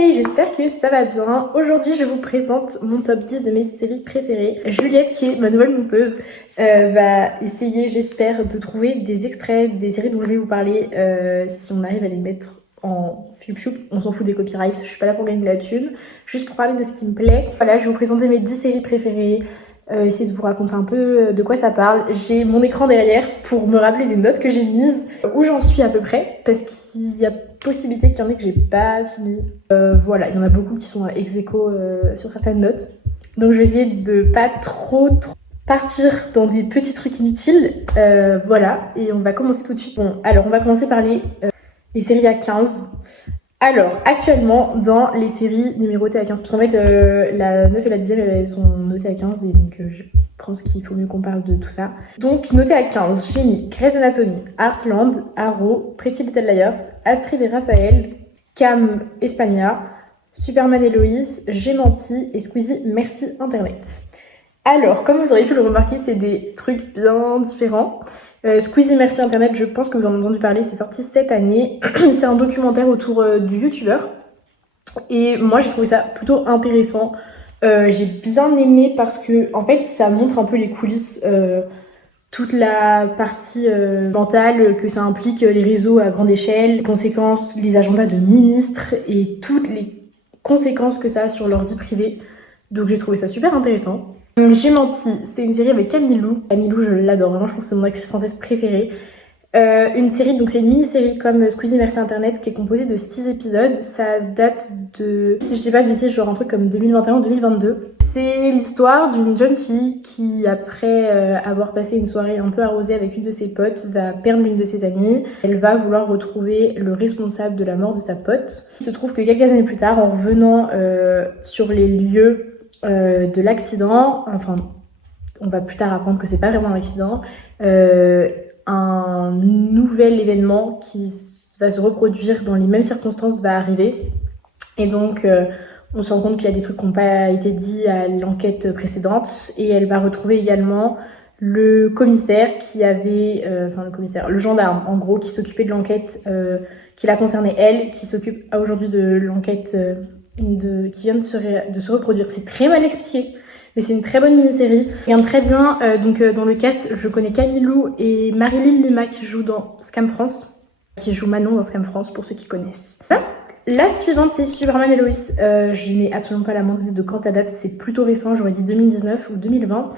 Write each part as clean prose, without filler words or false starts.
Hey, j'espère que ça va bien. Aujourd'hui, je vous présente mon top 10 de mes séries préférées. Juliette, qui est ma nouvelle monteuse, va essayer, j'espère, de trouver des extraits des séries dont je vais vous parler si on arrive à les mettre en choup. On s'en fout des copyrights, je suis pas là pour gagner de la thune, juste pour parler de ce qui me plaît. Voilà, je vais vous présenter mes 10 séries préférées. Essayer de vous raconter un peu de quoi ça parle. J'ai mon écran derrière pour me rappeler des notes que j'ai mises, où j'en suis à peu près, parce qu'il y a possibilité qu'il y en ait que j'ai pas fini. Voilà, il y en a beaucoup qui sont ex aequo sur certaines notes. Donc je vais essayer de pas trop partir dans des petits trucs inutiles. Voilà, et on va commencer tout de suite. Bon, alors on va commencer par les séries à 15. Alors, actuellement, dans les séries numérotées à 15, parce qu'en fait, la 9 et la 10e, elles sont notées à 15, et donc je pense qu'il faut mieux qu'on parle de tout ça. Donc, notées à 15, j'ai mis Grey's Anatomy, Heartland, Arrow, Pretty Little Liars, Astrid et Raphaël, Scam España, Superman et Lois, J'ai menti, et Squeezie, Merci Internet. Alors, comme vous auriez pu le remarquer, c'est des trucs bien différents. Squeezie Merci Internet, je pense que vous en avez entendu parler, c'est sorti cette année. C'est un documentaire autour du youtubeur. Et moi j'ai trouvé ça plutôt intéressant. J'ai bien aimé parce que en fait ça montre un peu les coulisses, toute la partie mentale que ça implique, les réseaux à grande échelle, les conséquences, les agendas de ministres et toutes les conséquences que ça a sur leur vie privée. Donc j'ai trouvé ça super intéressant. J'ai menti, c'est une série avec Camille Lou. Camille Lou, je l'adore, vraiment, je pense que c'est mon actrice française préférée. Une série, donc c'est une mini-série comme Squeezie Merci Internet qui est composée de 6 épisodes. Ça date de, si je dis pas de bêtises, genre un truc comme 2021 ou 2022. C'est l'histoire d'une jeune fille qui, après avoir passé une soirée un peu arrosée avec une de ses potes, va perdre l'une de ses amies. Elle va vouloir retrouver le responsable de la mort de sa pote. Il se trouve que quelques années plus tard, en revenant sur les lieux de l'accident, enfin on va plus tard apprendre que c'est pas vraiment un accident, un nouvel événement qui va se reproduire dans les mêmes circonstances va arriver, et donc on se rend compte qu'il y a des trucs qui n'ont pas été dits à l'enquête précédente, et elle va retrouver également le commissaire qui avait, le gendarme en gros, qui s'occupait de l'enquête qui la concernait elle, qui s'occupe aujourd'hui de l'enquête qui vient de se reproduire. C'est très mal expliqué, mais c'est une très bonne mini-série. Regarde très bien, dans le cast, je connais Camille Lou et Marilyn Lima qui jouent dans Scam France, qui joue Manon dans Scam France, pour ceux qui connaissent. Voilà. La suivante, c'est Superman et Lois. Je n'ai absolument pas la moindre idée de quand ça date, c'est plutôt récent, j'aurais dit 2019 ou 2020.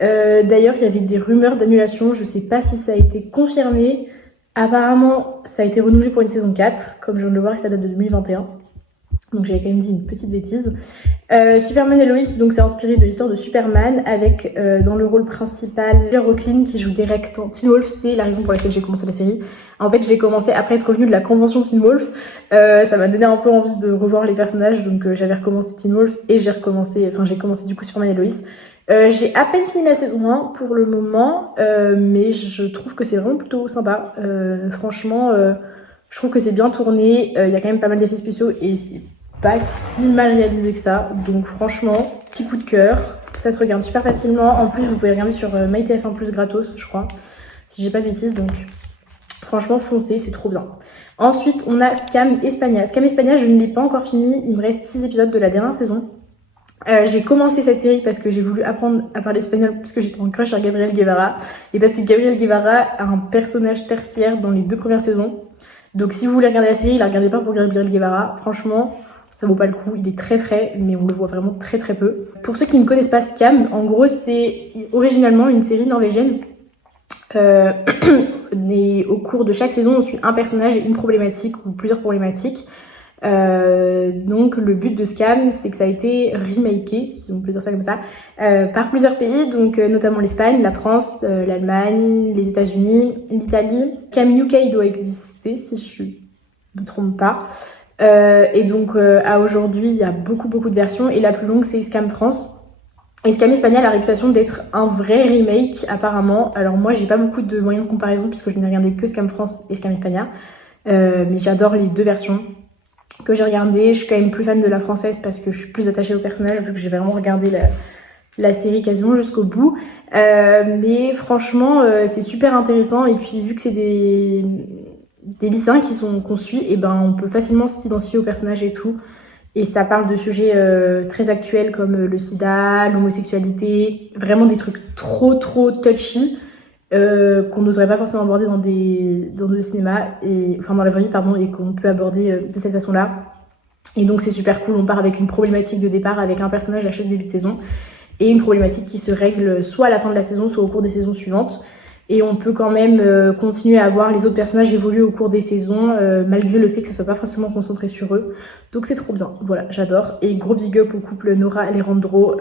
D'ailleurs, il y avait des rumeurs d'annulation, je sais pas si ça a été confirmé. Apparemment, ça a été renouvelé pour une saison 4, comme je viens de le voir, et ça date de 2021. Donc j'avais quand même dit une petite bêtise. Superman et Lois, donc c'est inspiré de l'histoire de Superman, avec dans le rôle principal Rocklin qui joue direct en Teen Wolf. C'est la raison pour laquelle j'ai commencé la série. En fait, je l'ai commencé après être revenue de la convention Teen Wolf. Ça m'a donné un peu envie de revoir les personnages, donc j'avais recommencé Teen Wolf et j'ai commencé du coup Superman et Lois. J'ai à peine fini la saison 1 pour le moment, mais je trouve que c'est vraiment plutôt sympa. Franchement, je trouve que c'est bien tourné. Il y a quand même pas mal d'effets spéciaux et c'est pas si mal réalisé que ça, donc franchement, petit coup de cœur, ça se regarde super facilement. En plus, vous pouvez regarder sur MyTF1+ gratos, je crois, si j'ai pas de bêtises, donc franchement, foncez, c'est trop bien. Ensuite, on a Scam España. Scam España, je ne l'ai pas encore fini, il me reste 6 épisodes de la dernière saison. J'ai commencé cette série parce que j'ai voulu apprendre à parler espagnol, parce que j'étais en crush sur Gabriel Guevara, et parce que Gabriel Guevara a un personnage tertiaire dans les 2 premières saisons. Donc si vous voulez regarder la série, la regardez pas pour Gabriel Guevara, franchement, ça vaut pas le coup, il est très frais, mais on le voit vraiment très très peu. Pour ceux qui ne connaissent pas Scam, en gros c'est originalement une série norvégienne. Et au cours de chaque saison, on suit un personnage et une problématique ou plusieurs problématiques. Donc le but de Scam, c'est que ça a été remaké, si on peut dire ça comme ça, par plusieurs pays, donc notamment l'Espagne, la France, l'Allemagne, les États-Unis, l'Italie. Scam UK doit exister, si je me trompe pas. Et donc à aujourd'hui, il y a beaucoup de versions, et la plus longue c'est Scam France. Et Scam España a la réputation d'être un vrai remake apparemment. Alors moi j'ai pas beaucoup de moyens de comparaison puisque je n'ai regardé que Scam France et Scam España, mais j'adore les 2 versions que j'ai regardées. Je suis quand même plus fan de la française parce que je suis plus attachée au personnage, vu que j'ai vraiment regardé la série quasiment jusqu'au bout. Mais franchement c'est super intéressant, et puis vu que c'est des lycéens qu'on suit, et ben on peut facilement s'identifier au personnage et tout. Et ça parle de sujets très actuels comme le sida, l'homosexualité, vraiment des trucs trop touchy qu'on n'oserait pas forcément aborder dans le cinéma, enfin dans la vraie vie, pardon, et qu'on peut aborder de cette façon-là. Et donc c'est super cool, on part avec une problématique de départ, avec un personnage à chaque début de saison, et une problématique qui se règle soit à la fin de la saison, soit au cours des saisons suivantes. Et on peut quand même continuer à voir les autres personnages évoluer au cours des saisons, malgré le fait que ça soit pas forcément concentré sur eux. Donc c'est trop bien, voilà, j'adore. Et gros big up au couple Nora Alejandro,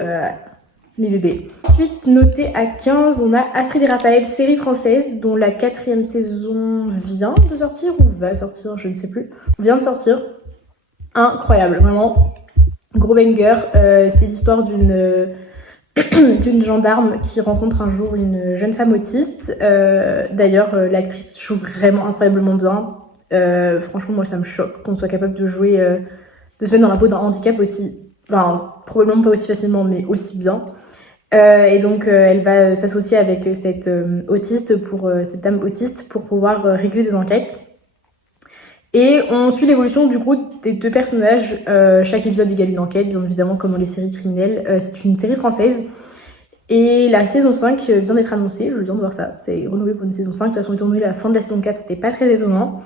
mes bébés. Ensuite, noté à 15, on a Astrid et Raphaël, série française, dont la 4e saison vient de sortir, ou va sortir, je ne sais plus. Vient de sortir. Incroyable, vraiment. Gros banger. C'est l'histoire d'une gendarme qui rencontre un jour une jeune femme autiste. D'ailleurs, l'actrice joue vraiment incroyablement bien. Franchement, moi, ça me choque qu'on soit capable de jouer, de se mettre dans la peau d'un handicap aussi, enfin, probablement pas aussi facilement, mais aussi bien. Et donc, elle va s'associer avec cette cette dame autiste pour pouvoir régler des enquêtes. Et on suit l'évolution du coup des deux personnages. Chaque épisode égale une enquête, bien évidemment, comme dans les séries criminelles. C'est une série française. Et la saison 5 vient d'être annoncée, je viens de voir ça. C'est renouvelé pour une saison 5. De toute façon, ils ont renouvelé à la fin de la saison 4, c'était pas très étonnant.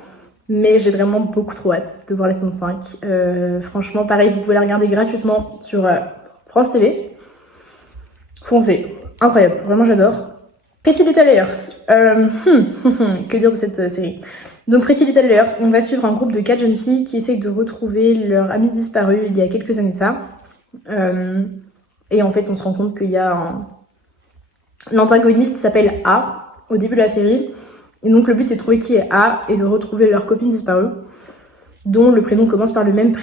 Mais j'ai vraiment beaucoup trop hâte de voir la saison 5. Franchement, pareil, vous pouvez la regarder gratuitement sur France TV. Foncez, incroyable, vraiment j'adore. Pretty Little Liars. Que dire de cette série? Donc Pretty Little Liars, on va suivre un groupe de 4 jeunes filles qui essayent de retrouver leur amie disparue il y a quelques années de ça. Et en fait, on se rend compte qu'il y a l'antagoniste s'appelle A au début de la série. Et donc le but c'est de trouver qui est A et de retrouver leur copine disparue, dont le prénom commence par la même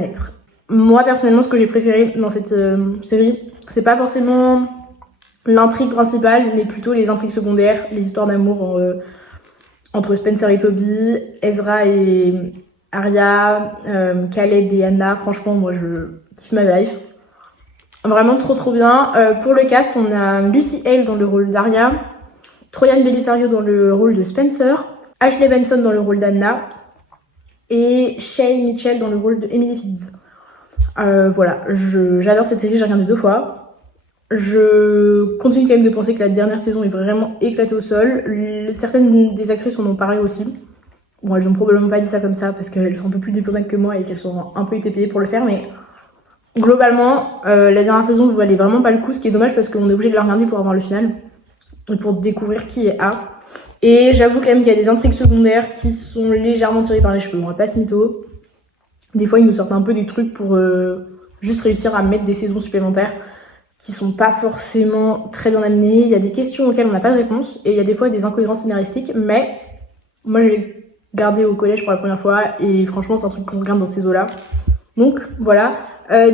lettre. Moi personnellement, ce que j'ai préféré dans cette série, c'est pas forcément l'intrigue principale, mais plutôt les intrigues secondaires, les histoires d'amour entre Spencer et Toby, Ezra et Arya, Caleb et Anna. Franchement, moi je kiffe ma life. Vraiment trop bien. Pour le cast, on a Lucy Hale dans le rôle d'Arya, Troyan Bellisario dans le rôle de Spencer, Ashley Benson dans le rôle d'Anna et Shay Mitchell dans le rôle de Emily Fitz. Voilà, j'adore cette série, j'ai regardé 2 fois. Je continue quand même de penser que la dernière saison est vraiment éclatée au sol. Certaines des actrices en ont parlé aussi. Bon, elles ont probablement pas dit ça comme ça parce qu'elles sont un peu plus diplomates que moi et qu'elles sont un peu été payées pour le faire, mais globalement, la dernière saison ne valait vraiment pas le coup, ce qui est dommage parce qu'on est obligé de la regarder pour avoir le final et pour découvrir qui est A. Et j'avoue quand même qu'il y a des intrigues secondaires qui sont légèrement tirées par les cheveux, on va pas se mytho. Des fois, ils nous sortent un peu des trucs pour juste réussir à mettre des saisons supplémentaires qui sont pas forcément très bien amenées. Il y a des questions auxquelles on n'a pas de réponse et il y a des fois des incohérences scénaristiques, mais moi je l'ai regardé au collège pour la première fois et franchement c'est un truc qu'on regarde dans ces eaux-là. Donc voilà,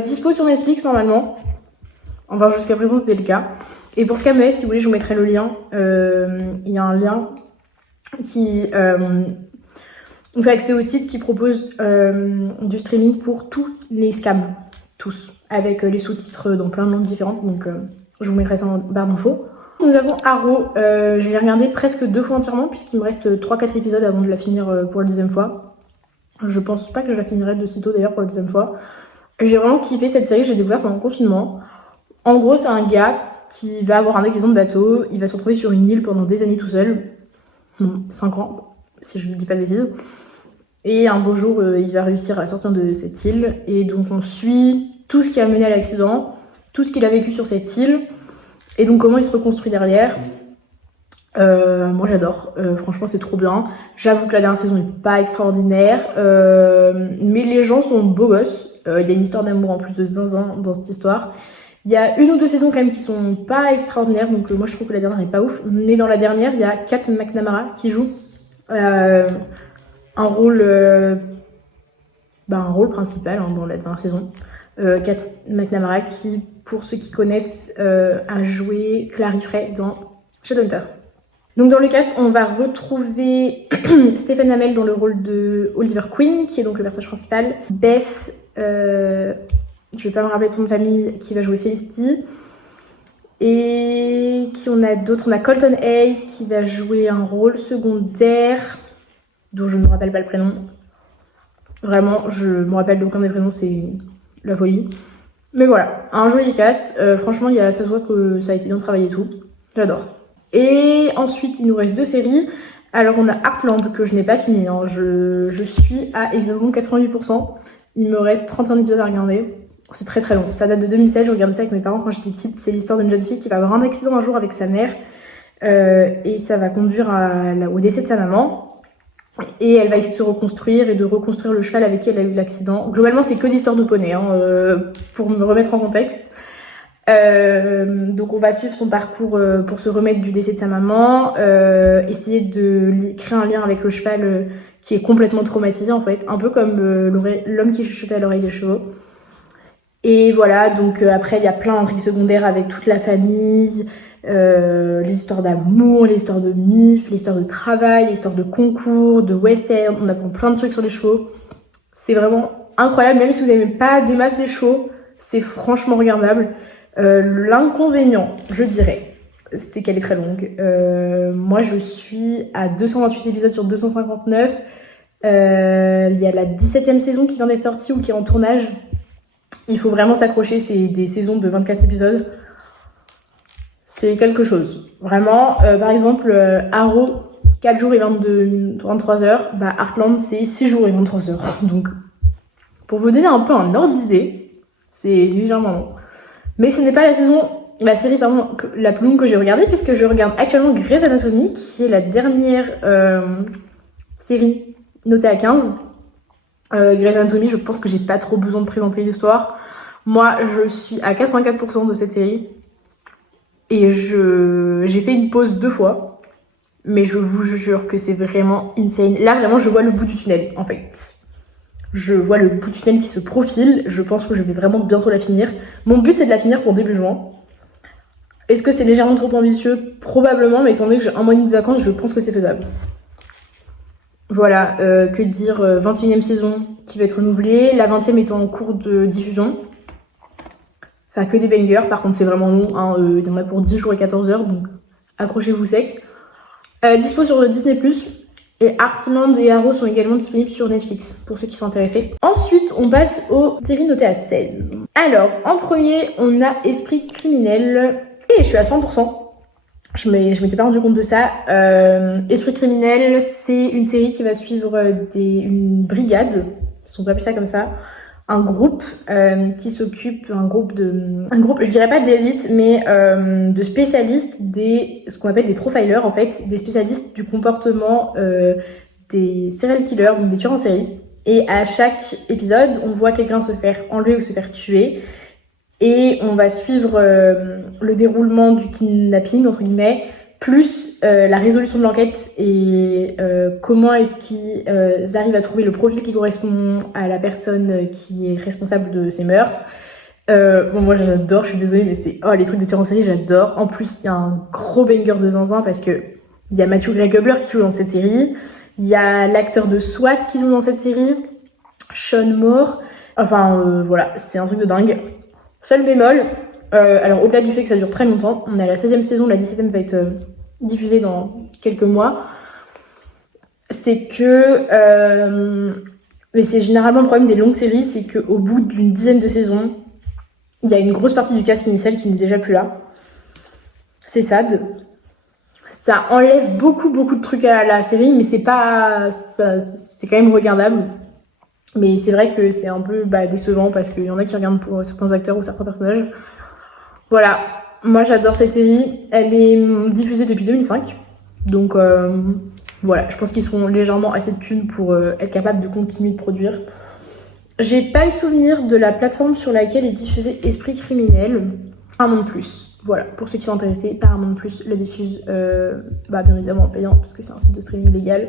dispo sur Netflix normalement, enfin jusqu'à présent c'était le cas. Et pour Scammes, si vous voulez je vous mettrai le lien, il y a un lien qui vous fait accéder au site qui propose du streaming pour tous les scams, tous, avec les sous-titres dans plein de langues différentes, donc je vous mettrai ça en barre d'infos. Nous avons Arrow, je l'ai regardé presque 2 fois entièrement puisqu'il me reste 3-4 épisodes avant de la finir pour la 2e fois. Je pense pas que je la finirai de sitôt d'ailleurs pour la 2e fois. J'ai vraiment kiffé cette série, j'ai découvert pendant le confinement. En gros, c'est un gars qui va avoir un accident de bateau, il va se retrouver sur une île pendant des années tout seul, 5 ans, si je ne dis pas de bêtises. Et un beau jour, il va réussir à sortir de cette île. Et donc on suit tout ce qui a mené à l'accident, tout ce qu'il a vécu sur cette île, et donc comment il se reconstruit derrière. Moi j'adore, franchement c'est trop bien. J'avoue que la dernière saison n'est pas extraordinaire, mais les gens sont beaux gosses. Il y a une histoire d'amour en plus de zinzin dans cette histoire. Il y a 1 ou 2 saisons quand même qui sont pas extraordinaires, donc moi je trouve que la dernière est pas ouf. Mais dans la dernière, il y a Kat McNamara qui joue un rôle principal dans la dernière saison. Kat McNamara qui, pour ceux qui connaissent, a joué Clary Frey dans Shadowhunter. Donc dans le cast, on va retrouver Stephen Amell dans le rôle de Oliver Queen, qui est donc le personnage principal. Beth, je vais pas me rappeler de son nom de famille, qui va jouer Felicity. Et qui on a d'autres? On a Colton Hayes qui va jouer un rôle secondaire, dont je ne me rappelle pas le prénom. Vraiment, je me rappelle d'aucun des prénoms, c'est la folie. Mais voilà, un joli cast. Franchement, ça se voit que ça a été bien travaillé et tout. J'adore. Et ensuite, il nous reste 2 séries. Alors, on a Heartland, que je n'ai pas fini. Hein. Je suis à exactement 88%. Il me reste 31 épisodes à regarder. C'est très très long. Ça date de 2007, je regardais ça avec mes parents quand j'étais petite. C'est l'histoire d'une jeune fille qui va avoir un accident un jour avec sa mère. Et ça va conduire au décès de sa maman. Et elle va essayer de se reconstruire et de reconstruire le cheval avec qui elle a eu l'accident. Globalement, c'est que d'histoires de poney, hein, pour me remettre en contexte. Donc on va suivre son parcours pour se remettre du décès de sa maman, essayer de créer un lien avec le cheval qui est complètement traumatisé en fait, un peu comme l'homme qui chuchotait à l'oreille des chevaux. Et voilà, donc après il y a plein d'intrigues secondaires avec toute la famille, les histoires d'amour, les histoires de MIF, les histoires de travail, les histoires de concours, de western, on apprend plein de trucs sur les chevaux. C'est vraiment incroyable, même si vous n'aimez pas des masses les chevaux, c'est franchement regardable. L'inconvénient, je dirais, c'est qu'elle est très longue. Moi, je suis à 228 épisodes sur 259. Il y a la 17e saison qui vient d'être sortie ou qui est en tournage. Il faut vraiment s'accrocher, c'est des saisons de 24 épisodes. C'est quelque chose. Vraiment, par exemple, Arrow, 4 jours et 23 heures. Bah, Heartland, c'est 6 jours et 23 heures. Donc, pour vous donner un peu un ordre d'idée, c'est légèrement long. Mais ce n'est pas la série la plus longue que j'ai regardée, puisque je regarde actuellement Grey's Anatomy, qui est la dernière série notée à 15. Grey's Anatomy, je pense que j'ai pas trop besoin de présenter l'histoire. Moi, je suis à 84% de cette série. Et j'ai fait une pause 2 fois. Mais je vous jure que c'est vraiment insane. Là, vraiment, je vois le bout du tunnel, en fait. Je vois le bout du tunnel qui se profile. Je pense que je vais vraiment bientôt la finir. Mon but, c'est de la finir pour début juin. Est-ce que c'est légèrement trop ambitieux? Probablement, mais étant donné que j'ai un mois et demi de vacances, je pense que c'est faisable. Voilà, que dire, 21e saison qui va être renouvelée. La 20e est en cours de diffusion. Enfin, que des bangers. Par contre, c'est vraiment long. Hein. Il y en a pour 10 jours et 14 heures, donc accrochez-vous sec. Dispo sur Disney+. Et Heartland et Arrow sont également disponibles sur Netflix, pour ceux qui sont intéressés. Ensuite, on passe aux séries notées à 16. Alors, en premier, on a Esprit criminel. Et je suis à 100%. Je m'étais pas rendu compte de ça. Esprit criminel, c'est une série qui va suivre une brigade, si on peut appeler ça comme ça, un groupe qui s'occupe, un groupe, je dirais pas d'élite, mais de spécialistes ce qu'on appelle des profilers en fait, des spécialistes du comportement des serial killers, donc des tueurs en série. Et à chaque épisode, on voit quelqu'un se faire enlever ou se faire tuer. Et on va suivre le déroulement du kidnapping, entre guillemets, plus la résolution de l'enquête et comment est-ce qu'ils arrivent à trouver le profil qui correspond à la personne qui est responsable de ces meurtres. Bon, moi j'adore, je suis désolée, mais les trucs de tueurs en série, j'adore. En plus, il y a un gros banger de zinzin parce que il y a Matthew Gray Gubler qui joue dans cette série, il y a l'acteur de SWAT qui joue dans cette série, Sean Moore. Enfin, voilà, c'est un truc de dingue. Seul bémol, alors au-delà du fait que ça dure très longtemps, on a la 16e saison, la 17e va être diffusée dans quelques mois, c'est que, mais c'est généralement le problème des longues séries, c'est qu'au bout d'une dizaine de saisons, il y a une grosse partie du cast initial qui n'est déjà plus là. C'est sad. Ça enlève beaucoup de trucs à la série, mais c'est quand même regardable. Mais c'est vrai que c'est un peu décevant parce qu'il y en a qui regardent pour certains acteurs ou certains personnages. Voilà, moi j'adore cette série. Elle est diffusée depuis 2005. Donc voilà, je pense qu'ils seront légèrement assez de thunes pour être capables de continuer de produire. J'ai pas le souvenir de la plateforme sur laquelle est diffusé Esprit criminel. Paramount+. Voilà, pour ceux qui sont intéressés, Paramount+ le diffuse bien évidemment en payant parce que c'est un site de streaming légal.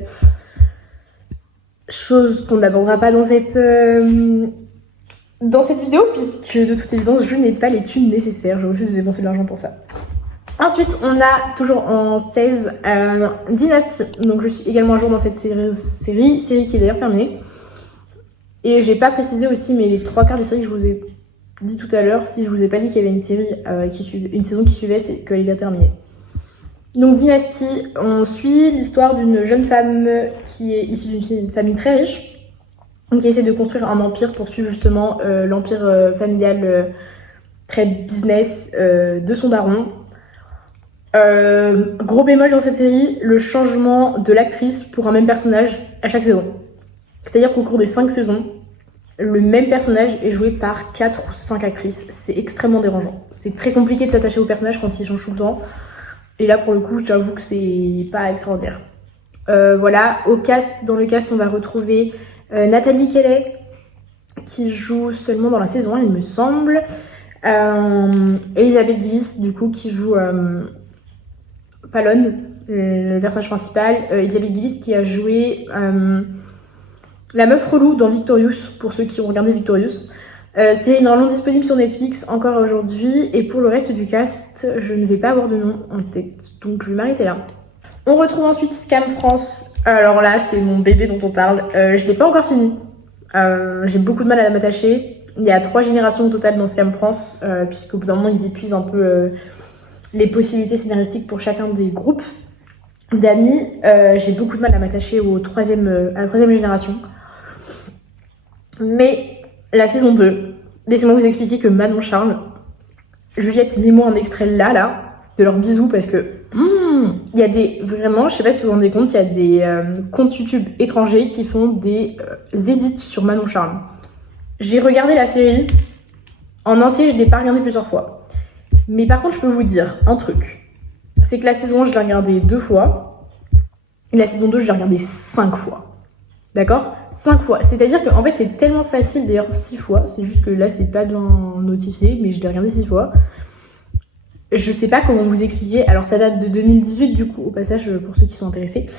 Chose qu'on n'abordera pas dans cette vidéo, puisque de toute évidence, je n'ai pas les thunes nécessaires. Je refuse de dépenser de l'argent pour ça. Ensuite, on a toujours en 16 Dynasty. Donc, je suis également un jour dans cette série qui est d'ailleurs terminée. Et j'ai pas précisé aussi, mais les 3/4 des séries que je vous ai dit tout à l'heure, si je vous ai pas dit qu'il y avait une série, une saison qui suivait, c'est qu'elle est déjà terminée. Donc Dynasty, on suit l'histoire d'une jeune femme qui est issue d'une famille très riche qui essaie de construire un empire pour suivre justement l'empire familial très business de son daron. Gros bémol dans cette série, le changement de l'actrice pour un même personnage à chaque saison. C'est-à-dire qu'au cours des 5 saisons, le même personnage est joué par 4 ou 5 actrices. C'est extrêmement dérangeant. C'est très compliqué de s'attacher au personnage quand il change tout le temps. Et là, pour le coup, j'avoue que c'est pas extraordinaire. Voilà, dans le cast, on va retrouver Nathalie Kelley, qui joue seulement dans la saison 1, il me semble. Elizabeth Gillis, du coup, qui joue Fallon, le personnage principal. Elizabeth Gillis, qui a joué la meuf relou dans Victorious, pour ceux qui ont regardé Victorious. Série normalement disponible sur Netflix encore aujourd'hui. Et pour le reste du cast, je ne vais pas avoir de nom en tête, donc je vais m'arrêter là. On retrouve ensuite Scam France. Alors là, c'est mon bébé dont on parle. Je l'ai pas encore fini. J'ai beaucoup de mal à m'attacher. Il y a 3 générations au total dans Scam France, puisqu'au bout d'un moment, ils épuisent un peu les possibilités scénaristiques pour chacun des groupes d'amis. J'ai beaucoup de mal à m'attacher à la troisième génération. Mais la saison 2, laissez-moi vous expliquer que Manon Charles, Juliette, mets-moi un extrait là, de leurs bisous, parce que il y a vraiment, je sais pas si vous vous rendez compte, il y a des comptes YouTube étrangers qui font des edits sur Manon Charles. J'ai regardé la série en entier, je l'ai pas regardée plusieurs fois. Mais par contre, je peux vous dire un truc. C'est que la saison 1, je l'ai regardée 2 fois. Et la saison 2, je l'ai regardée 5 fois. D'accord ? 5 fois. C'est-à-dire qu'en fait, c'est tellement facile, d'ailleurs 6 fois. C'est juste que là, c'est pas bien notifié, mais je l'ai regardé 6 fois. Je sais pas comment vous expliquer. Alors, ça date de 2018, du coup, au passage, pour ceux qui sont intéressés.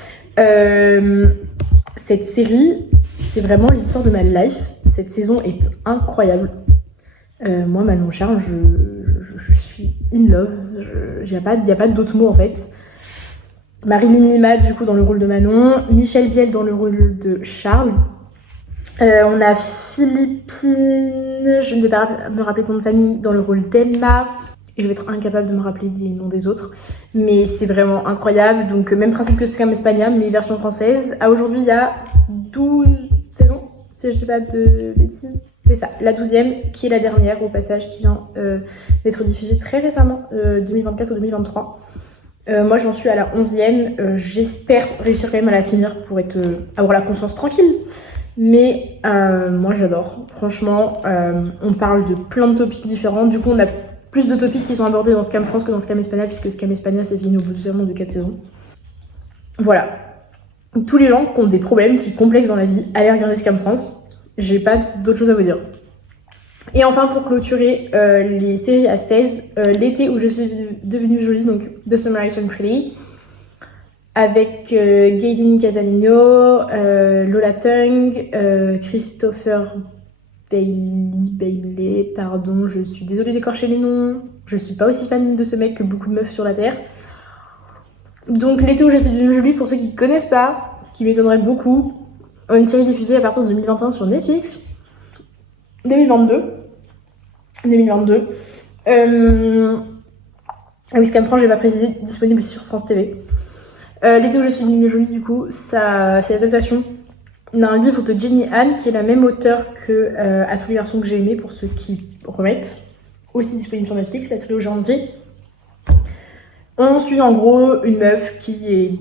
Cette série, c'est vraiment l'histoire de ma life. Cette saison est incroyable. Moi, Manon Charles, je suis in love. Il n'y a pas d'autres mots, en fait. Marilyn Lima, du coup, dans le rôle de Manon. Michel Biel dans le rôle de Charles. On a Philippine, je ne vais pas me rappeler ton nom de famille, dans le rôle d'Emma. Et je vais être incapable de me rappeler des noms des autres. Mais c'est vraiment incroyable. Donc, même principe que Scam España, mais version française. À aujourd'hui, il y a 12 saisons, si je ne dis pas de bêtises. C'est ça, la 12e, qui est la dernière, au passage, qui vient d'être diffusée très récemment, 2024 ou 2023. Moi, j'en suis à la 11e. J'espère réussir quand même à la finir pour avoir la conscience tranquille. Mais moi, j'adore. Franchement, on parle de plein de topics différents. Du coup, on a plus de topics qui sont abordés dans Scam France que dans Scam España, puisque Scam España, c'est fini au bout seulement de 4 saisons. Voilà. Tous les gens qui ont des problèmes, qui complexent dans la vie, allez regarder Scam France. J'ai pas d'autre chose à vous dire. Et enfin, pour clôturer les séries à 16, l'été où je suis devenue jolie, donc The Summer I Turned Pretty, avec Gavin Casalino, Lola Tung, Christopher Bailey, pardon, je suis désolée d'écorcher les noms. Je suis pas aussi fan de ce mec que beaucoup de meufs sur la terre. Donc l'été où je suis devenue jolie, pour ceux qui connaissent pas, ce qui m'étonnerait beaucoup, une série diffusée à partir de 2021 sur Netflix. 2022. Ah oui, Scam France, j'ai pas précisé, disponible sur France TV. L'été où je suis devenue jolie, du coup, ça, c'est l'adaptation d'un livre de Jenny Han, qui est la même auteure que À tous les garçons que j'ai aimés, pour ceux qui remettent. Aussi disponible sur Netflix, la trilogie entière. On suit en gros une meuf qui est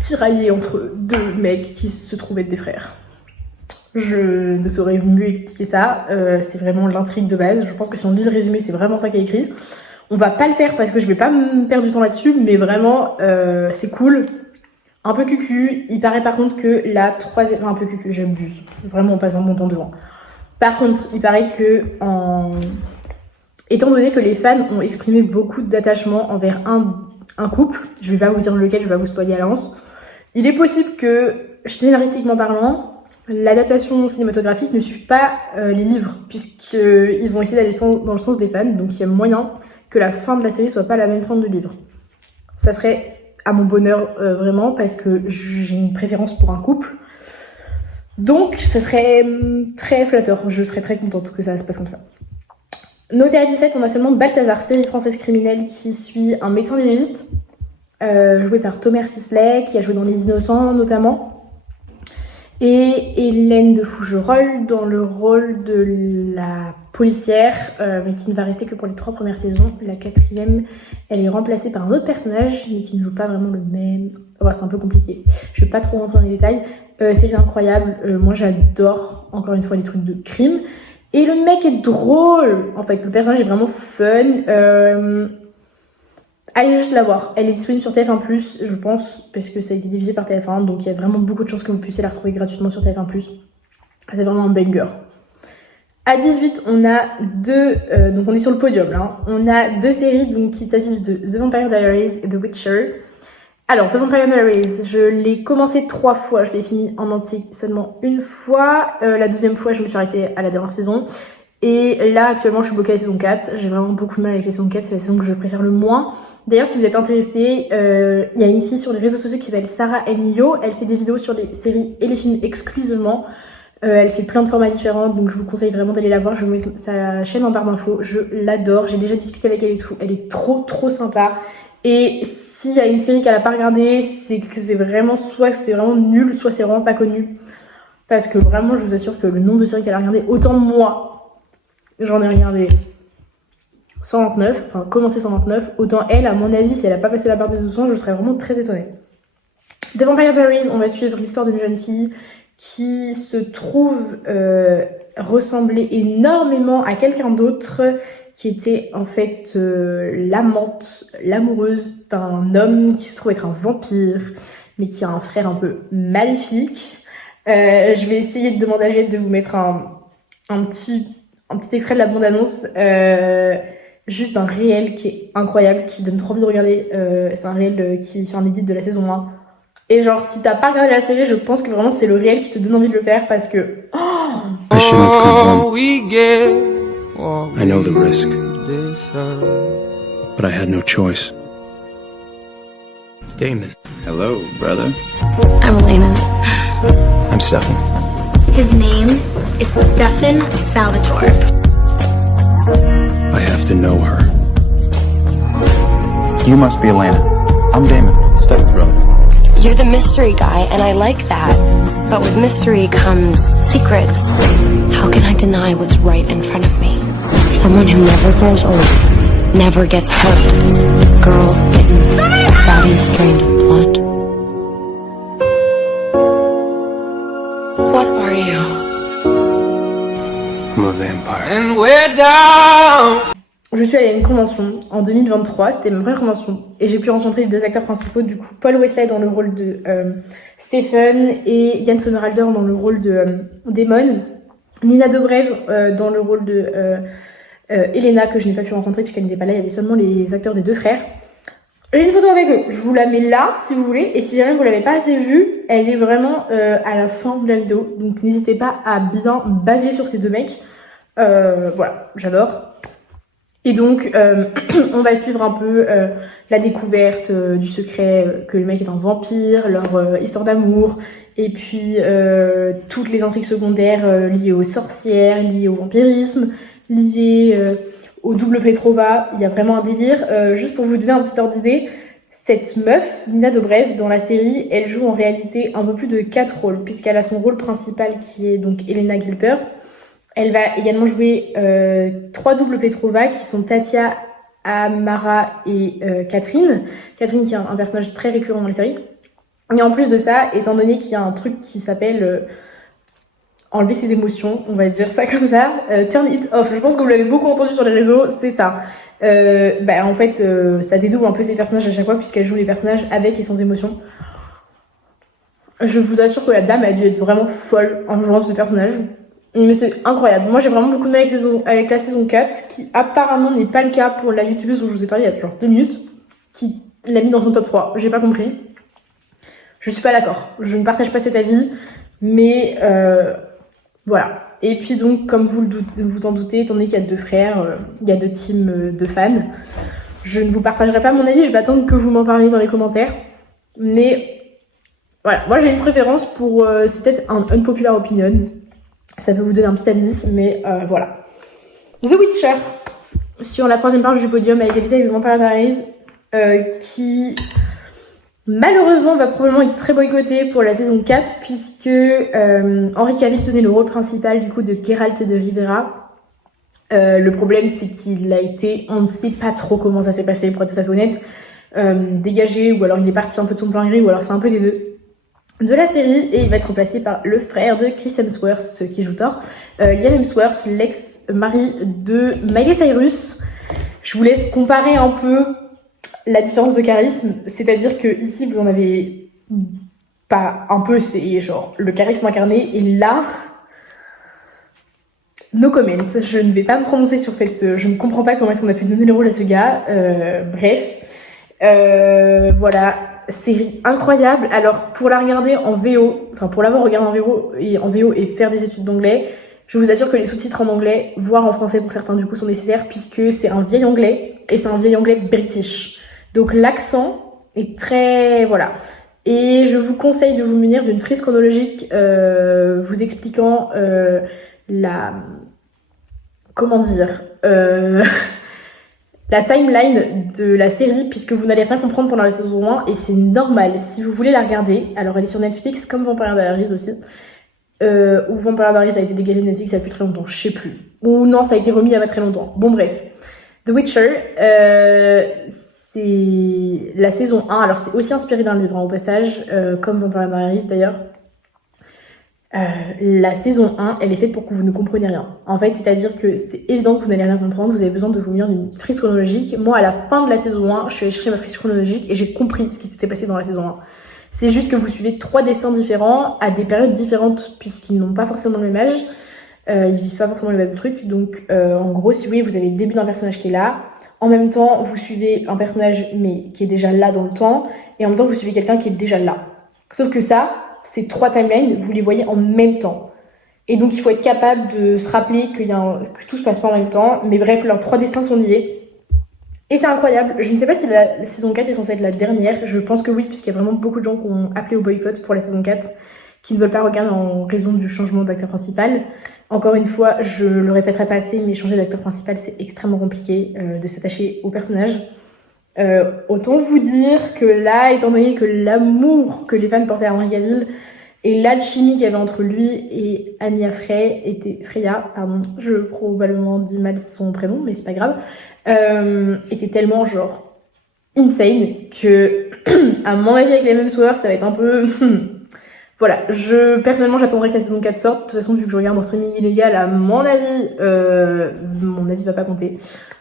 tiraillée entre 2 mecs qui se trouvent être des frères. Je ne saurais mieux expliquer ça, c'est vraiment l'intrigue de base. Je pense que si on lit le résumé, c'est vraiment ça qui est écrit. On va pas le faire parce que je vais pas me perdre du temps là-dessus, mais vraiment, c'est cool. Un peu cucu. Il paraît par contre que la 3e... Enfin, un peu cucu, j'abuse. Vraiment, on passe un bon temps devant. Par contre, il paraît que étant donné que les fans ont exprimé beaucoup d'attachement envers un couple, je vais pas vous dire lequel, je vais pas vous spoiler à l'avance, il est possible que, scénaristiquement parlant, l'adaptation cinématographique ne suive pas les livres, puisqu'ils vont essayer d'aller dans le sens des fans, donc il y a moyen que la fin de la série soit pas la même fin de livre. Ça serait à mon bonheur vraiment, parce que j'ai une préférence pour un couple. Donc ça serait très flatteur, je serais très contente que ça se passe comme ça. Noté à 17, on a seulement Balthazar, série française criminelle qui suit un médecin légiste, joué par Thomas Sisley, qui a joué dans Les Innocents notamment. Et Hélène de Fougerolles dans le rôle de la policière, mais qui ne va rester que pour les 3 premières saisons. La 4e, elle est remplacée par un autre personnage, mais qui ne joue pas vraiment le même. Enfin, c'est un peu compliqué. Je vais pas trop rentrer dans les détails. C'est incroyable. Moi, j'adore, encore une fois, les trucs de crime. Et le mec est drôle. En fait, le personnage est vraiment fun. Allez juste la voir. Elle est disponible sur TF1+, je pense, parce que ça a été diffusé par TF1, donc il y a vraiment beaucoup de chances que vous puissiez la retrouver gratuitement sur TF1+. C'est vraiment un banger. À 18, on a donc on est sur le podium là. On a 2 séries donc, qui s'agissent de The Vampire Diaries et The Witcher. Alors, The Vampire Diaries, je l'ai commencé 3 fois, je l'ai fini en entier seulement une fois. La 2e fois, je me suis arrêtée à la dernière saison. Et là, actuellement, je suis bloquée à la saison 4. J'ai vraiment beaucoup de mal avec la saison 4, c'est la saison que je préfère le moins. D'ailleurs, si vous êtes intéressés, il y a une fille sur les réseaux sociaux qui s'appelle Sarah Nio. Elle fait des vidéos sur les séries et les films exclusivement. Elle fait plein de formats différents, donc je vous conseille vraiment d'aller la voir. Je vais mettre sa chaîne en barre d'infos. Je l'adore, j'ai déjà discuté avec elle et tout. Elle est trop sympa. Et s'il y a une série qu'elle a pas regardée, c'est que c'est vraiment soit c'est vraiment nul, soit c'est vraiment pas connu. Parce que vraiment, je vous assure que le nombre de séries qu'elle a regardé, autant moi, j'en ai regardé 129, enfin commencé 129, autant elle, à mon avis, si elle a pas passé la barre des 200, je serais vraiment très étonnée. The Vampire Diaries, on va suivre l'histoire d'une jeune fille qui se trouve ressembler énormément à quelqu'un d'autre qui était en fait l'amante, l'amoureuse d'un homme qui se trouve être un vampire, mais qui a un frère un peu maléfique. Je vais essayer de demander à Juliette de vous mettre un petit extrait de la bande-annonce, juste un réel qui est incroyable, qui donne trop envie de regarder. C'est un réel qui fait un edit de la saison 1. Et genre, si t'as pas regardé la série, je pense que vraiment c'est le réel qui te donne envie de le faire parce que... I shouldn't have come home. I know the risk, but I had no choice. Damon. Hello, brother. I'm Elena. I'm Stefan. His name is Stefan Salvatore. I have to know her. You must be Elena. I'm Damon, Stefan's brother. You're the mystery guy, and I like that. But with mystery comes secrets. How can I deny what's right in front of me? Someone who never grows old, never gets hurt. Girls bitten, bodies drained of blood. What are you? I'm a vampire. And we're down. Je suis allée à une convention en 2023, c'était ma première convention, et j'ai pu rencontrer les 2 acteurs principaux, du coup Paul Wesley dans le rôle de Stephen et Yann Somerhalder dans le rôle de Damon, Nina Dobrev dans le rôle de Elena, que je n'ai pas pu rencontrer puisqu'elle n'était pas là, il y avait seulement les acteurs des 2 frères. J'ai une photo avec eux, je vous la mets là si vous voulez, et si jamais vous l'avez pas assez vue, elle est vraiment à la fin de la vidéo, donc n'hésitez pas à bien baver sur ces 2 mecs. Voilà, j'adore. Et donc, on va suivre un peu la découverte du secret que le mec est un vampire, leur histoire d'amour, et puis toutes les intrigues secondaires liées aux sorcières, liées au vampirisme, liées au double Petrova. Il y a vraiment un délire. Juste pour vous donner un petit ordre d'idée, cette meuf, Nina Dobrev, dans la série, elle joue en réalité un peu plus de 4 rôles, puisqu'elle a son rôle principal qui est donc Elena Gilbert. Elle va également jouer 3 doubles Petrova qui sont Tatia, Amara et Catherine. Catherine qui est un personnage très récurrent dans la série. Et en plus de ça, étant donné qu'il y a un truc qui s'appelle enlever ses émotions, on va dire ça comme ça, turn it off. Je pense que vous l'avez beaucoup entendu sur les réseaux, c'est ça. En fait, ça dédouble un peu ses personnages à chaque fois puisqu'elle joue les personnages avec et sans émotion. Je vous assure que la dame a dû être vraiment folle en jouant ce personnage. Mais c'est incroyable. Moi, j'ai vraiment beaucoup de mal avec la saison 4, qui apparemment n'est pas le cas pour la youtubeuse dont je vous ai parlé il y a genre 2 minutes, qui l'a mis dans son top 3. J'ai pas compris. Je suis pas d'accord. Je ne partage pas cet avis, mais voilà. Et puis donc, comme vous en doutez, étant donné qu'il y a 2 frères, il y a 2 teams de fans, je ne vous partagerai pas mon avis, je vais attendre que vous m'en parliez dans les commentaires. Mais voilà, moi j'ai une préférence pour... c'est peut-être un unpopular opinion. Ça peut vous donner un petit indice, mais voilà. The Witcher, sur la 3e page du podium, à égalité avec The Vampire Diaries, qui Malheureusement, va probablement être très boycotté pour la saison 4 puisque Henry Cavill tenait le rôle principal du coup de Geralt de Rivera. Le problème c'est qu'il a été, on ne sait pas trop comment ça s'est passé pour être tout à fait honnête, dégagé ou alors il est parti un peu de son plein gré ou alors c'est un peu des deux de la série et il va être remplacé par le frère de Chris Hemsworth qui joue Thor, Liam Hemsworth, l'ex-mari de Miley Cyrus. Je vous laisse comparer un peu la différence de charisme, c'est-à-dire que ici vous en avez pas un peu, c'est genre le charisme incarné, et là, no comment, je ne vais pas me prononcer sur cette, je ne comprends pas comment est-ce qu'on a pu donner le rôle à ce gars, voilà, série incroyable. Alors pour la regarder en VO, enfin pour l'avoir regardé en VO et faire des études d'anglais, je vous assure que les sous-titres en anglais, voire en français pour certains du coup, sont nécessaires puisque c'est un vieil anglais et c'est un vieil anglais british. Donc l'accent est très... voilà. Et je vous conseille de vous munir d'une frise chronologique vous expliquant la... comment dire la timeline de la série, puisque vous n'allez rien comprendre pendant la saison 1, et c'est normal. Si vous voulez la regarder, alors elle est sur Netflix, comme Vampire Diaries aussi, ou Vampire Diaries a été dégagé de Netflix il y a plus très longtemps, je sais plus. Ou non, ça a été remis il y a pas très longtemps. Bon bref. The Witcher, c'est la saison 1, alors c'est aussi inspiré d'un livre au passage, comme Vampire Diaries d'ailleurs. La saison 1, elle est faite pour que vous ne compreniez rien. En fait, c'est-à-dire que c'est évident que vous n'allez rien comprendre, vous avez besoin de vous munir d'une frise chronologique. Moi, à la fin de la saison 1, je suis allée chercher ma frise chronologique et j'ai compris ce qui s'était passé dans la saison 1. C'est juste que vous suivez 3 destins différents à des périodes différentes puisqu'ils n'ont pas forcément le même âge. Ils vivent pas forcément le même truc. Donc, en gros, si vous voulez, vous avez le début d'un personnage qui est là. En même temps, vous suivez un personnage mais qui est déjà là dans le temps. Et en même temps, vous suivez quelqu'un qui est déjà là. Sauf que ça, ces 3 timelines, vous les voyez en même temps. Et donc, il faut être capable de se rappeler que tout se passe pas en même temps. Mais bref, leurs 3 destins sont liés. Et c'est incroyable. Je ne sais pas si la saison 4 est censée être la dernière. Je pense que oui, puisqu'il y a vraiment beaucoup de gens qui ont appelé au boycott pour la saison 4, qui ne veulent pas regarder en raison du changement d'acteur principal. Encore une fois, je le répéterai pas assez, mais changer d'acteur principal, c'est extrêmement compliqué de s'attacher au personnage. Autant vous dire que là, étant donné que l'amour que les fans portaient à Henry Cavill et l'alchimie qu'il y avait entre lui et Anya Freya, je probablement dis mal son prénom, mais c'est pas grave, était tellement genre insane que à mon avis avec les mêmes Hemsworth ça va être un peu voilà, personnellement j'attendrai que la saison 4 sorte. De toute façon vu que je regarde en streaming illégal, à mon avis va pas compter,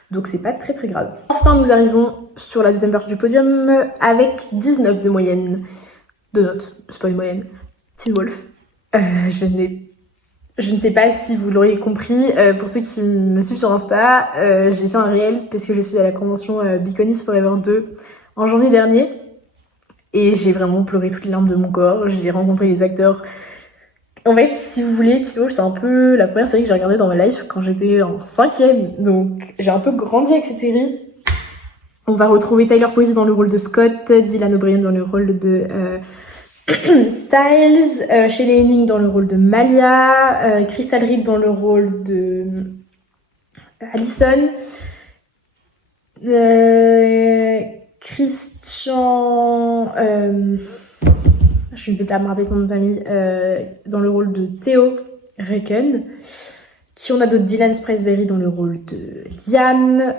donc c'est pas très très grave. Enfin nous arrivons sur la deuxième partie du podium avec 19 de moyenne de notes, c'est pas une moyenne. Teen Wolf, je ne sais pas si vous l'auriez compris, pour ceux qui me suivent sur Insta, j'ai fait un réel parce que je suis à la convention Biconis Forever 2 en janvier dernier et j'ai vraiment pleuré toutes les larmes de mon corps. J'ai rencontré les acteurs. En fait, si vous voulez, Teen Wolf c'est un peu la première série que j'ai regardée dans ma life quand j'étais en 5ème, donc j'ai un peu grandi avec cette série. On va retrouver Tyler Posey dans le rôle de Scott, Dylan O'Brien dans le rôle de Styles, Shelley Henning dans le rôle de Malia, Crystal Reed dans le rôle de Allison, Christian, je ne vais pas me rappeler son nom de famille, dans le rôle de Theo Recken. Qui on a d'autres? Dylan Spreisberry dans le rôle de Liam,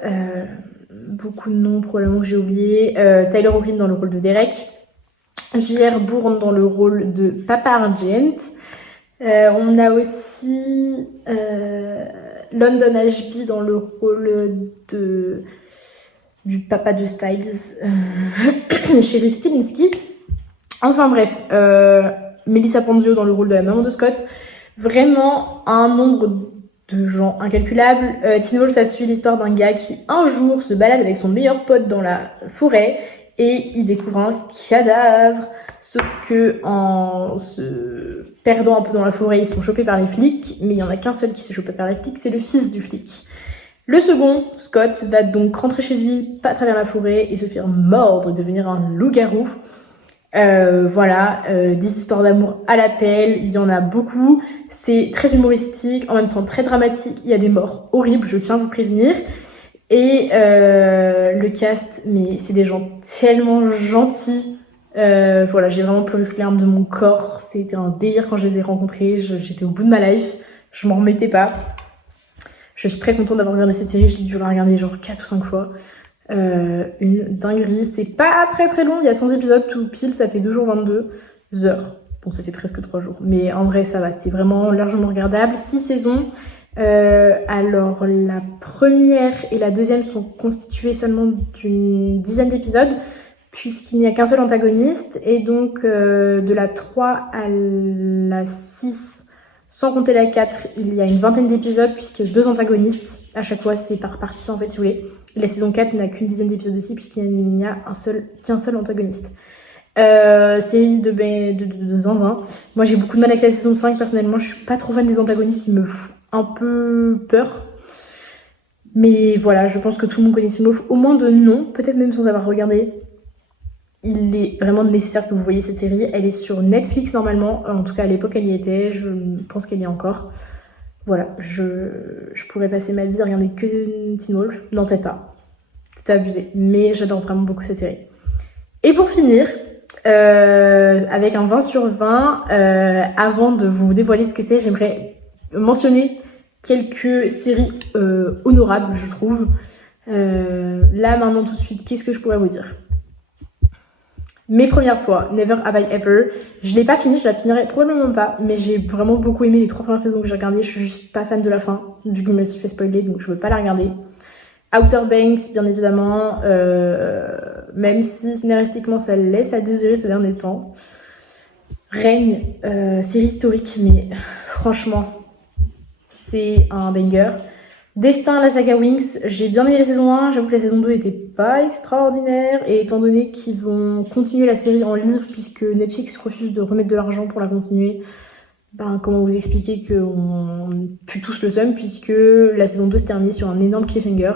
beaucoup de noms probablement que j'ai oublié, Tyler O'Brien dans le rôle de Derek, J.R. Bourne dans le rôle de Papa Argent. On a aussi London Ashby dans le rôle du papa de Styles, Sheriff Stilinski. Enfin bref, Melissa Ponzio dans le rôle de la maman de Scott. Vraiment un nombre de gens incalculables. Teen Wolf, ça suit l'histoire d'un gars qui un jour se balade avec son meilleur pote dans la forêt et il découvre un cadavre. Sauf que en se perdant un peu dans la forêt, ils sont chopés par les flics, mais il n'y en a qu'un seul qui s'est chopé par les flics, c'est le fils du flic. Le second, Scott, va donc rentrer chez lui, pas à travers la forêt, et se faire mordre et devenir un loup-garou. Voilà, des histoires d'amour à l'appel, il y en a beaucoup. C'est très humoristique, en même temps très dramatique. Il y a des morts horribles, je tiens à vous prévenir. Et le cast, mais c'est des gens tellement gentils. Voilà, j'ai vraiment pleuré sous les larmes de mon corps. C'était un délire quand je les ai rencontrés. J'étais au bout de ma life. Je m'en remettais pas. Je suis très contente d'avoir regardé cette série. J'ai dû la regarder genre 4 ou 5 fois. Une dinguerie. C'est pas très très long. Il y a 100 épisodes tout pile. Ça fait 2 jours 22 heures. Bon, ça fait presque 3 jours. Mais en vrai, ça va. C'est vraiment largement regardable. 6 saisons. Alors, la première et la deuxième sont constituées seulement d'une dizaine d'épisodes, puisqu'il n'y a qu'un seul antagoniste. Et donc, de la 3 à la 6, sans compter la 4, il y a une vingtaine d'épisodes, puisque 2 antagonistes. À chaque fois, c'est par partie, en fait, si vous voulez. La saison 4 n'a qu'une dizaine d'épisodes aussi, puisqu'il n'y a qu'un seul antagoniste. Série de zinzin. Moi, j'ai beaucoup de mal avec la saison 5, personnellement. Je suis pas trop fan des antagonistes, ils me font un peu peur. Mais voilà, je pense que tout le monde connaît Timoth, au moins de nom, peut-être même sans avoir regardé. Il est vraiment nécessaire que vous voyez cette série. Elle est sur Netflix normalement, en tout cas à l'époque elle y était, je pense qu'elle y est encore. Voilà, je pourrais passer ma vie à regarder que Teen Wolf. Non, peut-être pas, c'était abusé, mais j'adore vraiment beaucoup cette série. Et pour finir, avec un 20 sur 20, avant de vous dévoiler ce que c'est, j'aimerais mentionner quelques séries honorables, je trouve. Là, maintenant, tout de suite, qu'est-ce que je pourrais vous dire ? Mes premières fois, Never Have I Ever. Je l'ai pas fini, je la finirai probablement pas, mais j'ai vraiment beaucoup aimé les 3 premières saisons que j'ai regardées. Je suis juste pas fan de la fin, vu que je me suis fait spoiler, donc je veux pas la regarder. Outer Banks, bien évidemment, même si scénaristiquement ça laisse à désirer ces derniers temps. Règne, série historique, mais franchement, c'est un banger. Destin, la saga Wings, j'ai bien aimé la saison 1, j'avoue que la saison 2 était pas extraordinaire, et étant donné qu'ils vont continuer la série en livre, puisque Netflix refuse de remettre de l'argent pour la continuer, ben comment vous expliquer qu'on pue tous le seum, puisque la saison 2 se termine sur un énorme cliffhanger.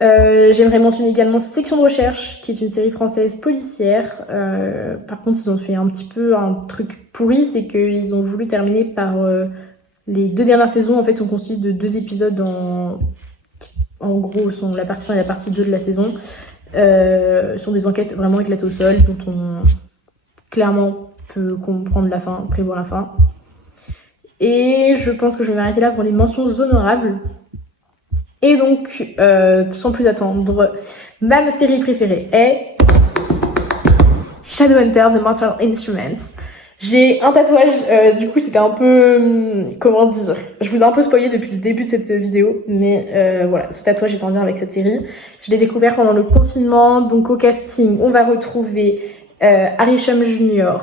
J'aimerais mentionner également Section de recherche, qui est une série française policière. Par contre, ils ont fait un petit peu un truc pourri, c'est qu'ils ont voulu terminer par... les 2 dernières saisons, en fait, sont constituées de 2 épisodes en gros, sont la partie 1 et la partie 2 de la saison. Sont des enquêtes vraiment éclatées au sol, dont on clairement peut comprendre la fin, prévoir la fin. Et je pense que je vais m'arrêter là pour les mentions honorables. Et donc, sans plus attendre, ma série préférée est Shadowhunter The Mortal Instruments. J'ai un tatouage, du coup c'était un peu, comment dire, je vous ai un peu spoilé depuis le début de cette vidéo, mais voilà, ce tatouage est en lien avec cette série. Je l'ai découvert pendant le confinement, donc au casting, on va retrouver Arishem Jr.,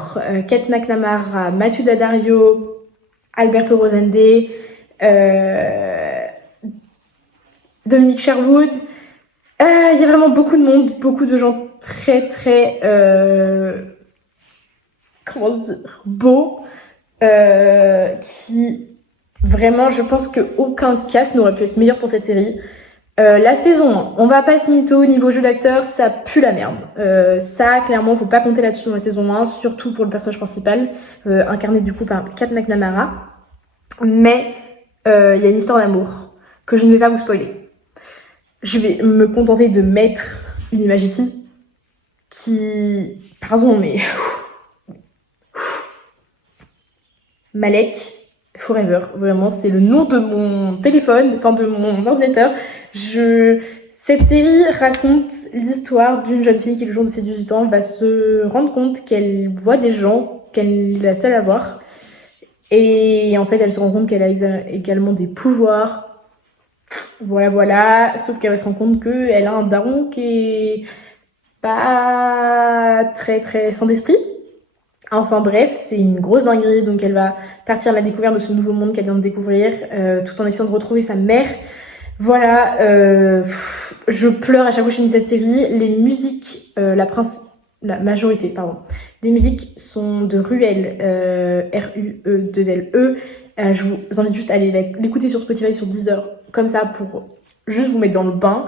Kate McNamara, Matthew Daddario, Alberto Rosende, Dominique Sherwood. Il y a vraiment beaucoup de monde, beaucoup de gens très très... comment dire, beau, qui vraiment, je pense qu'aucun cast n'aurait pu être meilleur pour cette série. La saison 1, on va pas se mytho, au niveau jeu d'acteur, ça pue la merde. Ça, clairement, faut pas compter là-dessus dans la saison 1, surtout pour le personnage principal, incarné du coup par Kate McNamara. Mais il y a une histoire d'amour que je ne vais pas vous spoiler. Je vais me contenter de mettre une image ici qui... Pardon, mais... Malek Forever, vraiment, c'est le nom de mon téléphone, enfin de mon ordinateur. Cette série raconte l'histoire d'une jeune fille qui, le jour de ses 18 ans, va se rendre compte qu'elle voit des gens qu'elle est la seule à voir. Et en fait, elle se rend compte qu'elle a également des pouvoirs. Voilà. Sauf qu'elle va se rendre compte qu'elle a un daron qui est pas très très sans d'esprit. Enfin bref, c'est une grosse dinguerie, donc elle va partir à la découverte de ce nouveau monde qu'elle vient de découvrir, tout en essayant de retrouver sa mère. Voilà, je pleure à chaque fois que je finis cette série. Les musiques, la majorité, des musiques sont de Ruel, R-U-E-2-L-E. Je vous invite juste à aller l'écouter sur Spotify, sur Deezer, comme ça, pour juste vous mettre dans le bain.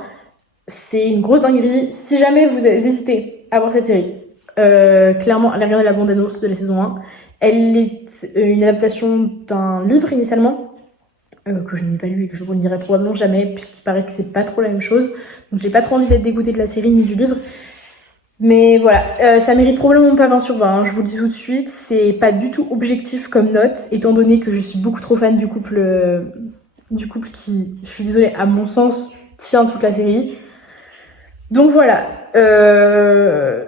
C'est une grosse dinguerie. Si jamais vous hésitez à voir cette série, clairement, allez regarder la bande-annonce de la saison 1. Elle est une adaptation d'un livre initialement, que je n'ai pas lu et que je ne lirai probablement jamais, puisqu'il paraît que c'est pas trop la même chose. Donc j'ai pas trop envie d'être dégoûtée de la série ni du livre. Mais voilà, ça mérite probablement pas 20 sur 20, hein, je vous le dis tout de suite, c'est pas du tout objectif comme note, étant donné que je suis beaucoup trop fan du couple qui, je suis désolée, à mon sens, tient toute la série. Donc voilà, je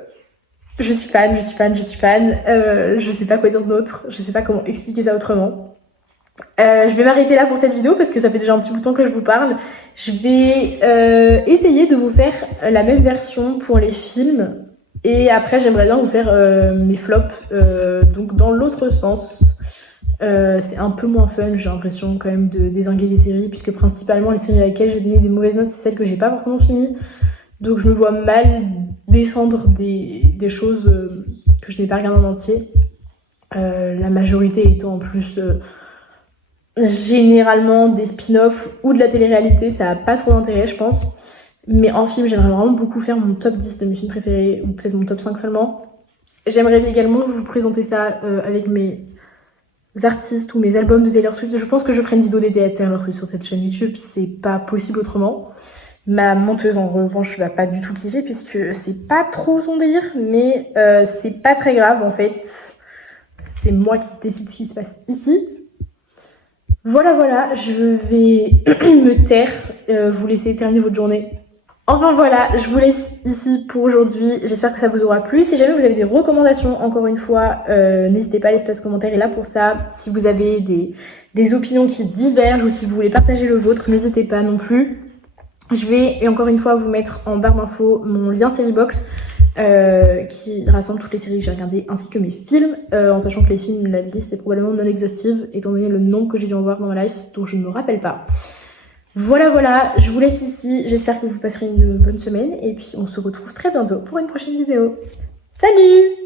suis fan, je sais pas quoi dire d'autre, je sais pas comment expliquer ça autrement. Je vais m'arrêter là pour cette vidéo parce que ça fait déjà un petit bout de temps que je vous parle. Je vais essayer de vous faire la même version pour les films et après j'aimerais bien vous faire mes flops donc dans l'autre sens. C'est un peu moins fun, j'ai l'impression quand même de dézinguer les séries puisque principalement les séries à lesquelles j'ai donné des mauvaises notes c'est celles que j'ai pas forcément finies. Donc je me vois mal descendre des choses que je n'ai pas regardées en entier. La majorité étant en plus généralement des spin-offs ou de la télé-réalité, ça a pas trop d'intérêt je pense. Mais en film, j'aimerais vraiment beaucoup faire mon top 10 de mes films préférés, ou peut-être mon top 5 seulement. J'aimerais également vous présenter ça avec mes artistes ou mes albums de Taylor Swift. Je pense que je ferai une vidéo dédiée à Taylor Swift sur cette chaîne YouTube, c'est pas possible autrement. Ma monteuse en revanche va pas du tout kiffer puisque c'est pas trop son délire, mais c'est pas très grave en fait. C'est moi qui décide ce qui se passe ici. Voilà, je vais me taire, vous laisser terminer votre journée. Enfin voilà, je vous laisse ici pour aujourd'hui, j'espère que ça vous aura plu. Si jamais vous avez des recommandations, encore une fois, n'hésitez pas, l'espace commentaire est là pour ça. Si vous avez des opinions qui divergent ou si vous voulez partager le vôtre, n'hésitez pas non plus. Je vais, encore une fois, vous mettre en barre d'infos mon lien Seriebox qui rassemble toutes les séries que j'ai regardées ainsi que mes films, en sachant que les films, la liste est probablement non exhaustive étant donné le nombre que j'ai dû en voir dans ma life, dont je ne me rappelle pas. Voilà, je vous laisse ici, j'espère que vous passerez une bonne semaine et puis on se retrouve très bientôt pour une prochaine vidéo. Salut!